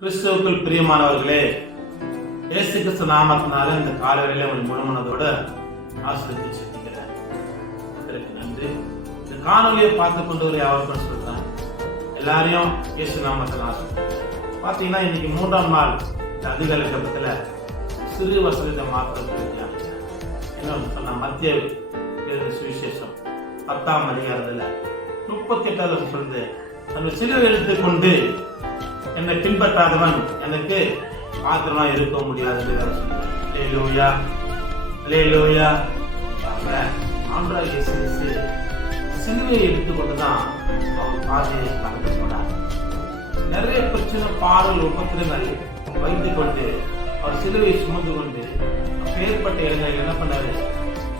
கிறிஸ்துவுக்குள் பிரியமானவர்களே, இயேசு கிறிஸ்து நாமத்தினால இந்த காலையில உங்கள் முழுமனதோட ஆசிரியத்தை செலுத்துகிறேன். நன்றி. இந்த காணொலியை பார்த்து கொண்டு ஒரு யாவருக்கும் சொல்றேன், எல்லாரையும் இயேசு நாமத்தில் ஆசிரியர். பார்த்தீங்கன்னா இன்னைக்கு 3ஆம் நாள் இந்த அதிகாலை ஜபத்துல சிறு வசனத்தை மாத்திரம் என்ன சொன்ன மத்திய சுவிசேஷம் 10ஆம் அதிகாரத்துல 38வது சொல்றது, அந்த சிலுவை எடுத்துக் கொண்டு என்னை பின்பற்றாதவன் எனக்கு பாத்திரமா இருக்க முடியாது. சிலுவையை எடுத்துக்கொண்டுதான் அவர் பாதையை கடந்து போனார். நிறைய பிரச்சனை, பாடல், உபத்திரங்கள் வைத்துக் கொண்டு அவர் சிலுவையை சுமந்து கொண்டு ஏற்பட்ட இடங்களில் என்ன பண்ணாரு,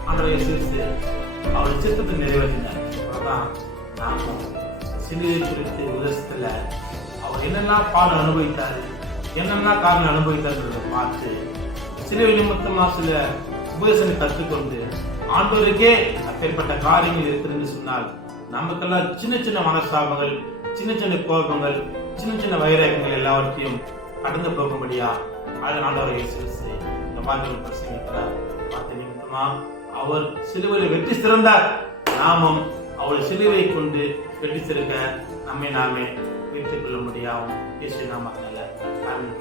ஆண்டவரை சிரித்து அவர் சித்தத்தை நிறைவேற்றினார். அதான் நாமும் சிலுவை குறித்து உதசத்துல அவர் என்னெல்லாம் பாடம் அனுபவித்தாரு, என்னெல்லாம் காரணம் அனுபவித்தார்ன்றதை பார்த்து சிலுவை நிமித்தமா சில உபதேசங்களை கற்றுக்கொண்டு ஆண்டவருக்கே அப்பேற்பட்ட காரியங்கள் இருக்குதுன்னு சொன்னால் நமக்கெல்லாம் சின்ன சின்ன மனஸ்தாபங்கள், சின்ன சின்ன கோபங்கள், சின்ன சின்ன வைராகங்கள் எல்லாவற்றையும் கடந்து போகும்படியா ஆண்டவரை சிரித்து இந்த வார்த்தைகள் பிரசங்கிக்கிறார். வார்த்தை நிமித்தமா அவர் சிலுவையில் வெற்றி சிறந்தார். நாமும் அவள் சிலுவை கொண்டு வெற்றி சிறக்க நம்மை நாமே வைத்துக் கொள்ள முடியாமல் இயேசு நாமத்தினால ஆமென்.